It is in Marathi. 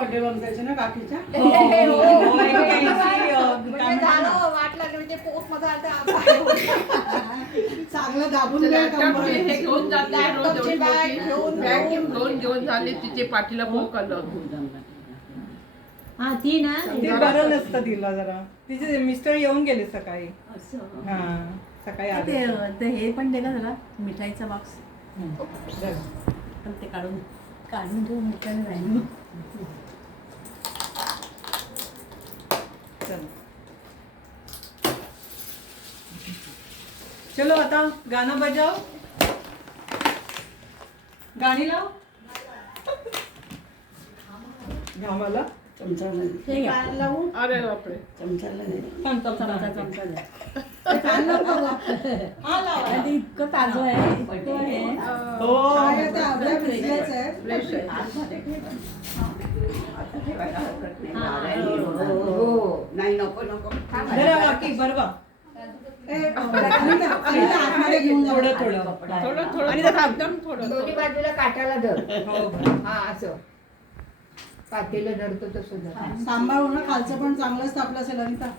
बर्थडे बघायचे ना काकीच्या. वाट लागली म्हणजे पोस्ट मध्ये चांगलं दाबून घ्या कंबर. हे घेऊन जाते रोज लॅपटॉपची बॅग घेऊन झाले तिचे पाठीला पोक आलं. हा ती ना ते बरं नसतं तिला जरा. तिचे मिस्टर येऊन गेले सकाळी. हा सकाळी आले. ते हे पण दे ना जरा मिठाईचा बॉक्स पण ते काढून काढून ठेवून मिठाई राहील. चलो आता गाणं बजाव. गाणी लाव. घामाला हे घ्या. फॅन लावून अरे बापरे. चमचा द्या. फॅन लावून हा लावा. आणि इतकं ताजं आहे इतकं आहे. हो. काय आता आपल्या भिजल्याच आहे. फ्रेश आहे. नाही नको नको जरा बाकी बरोबर. आतमध्ये घेऊन जाऊ. थोडं थोडं. थोडं थोडं आणि एकदम थोडं दोन्ही बाजूला काठाला धर. हो बरं. हा असं पातेलं धरतो तसं धर. सांभाळून ना खालचं पण चांगलंच तापलं असेल अनिता.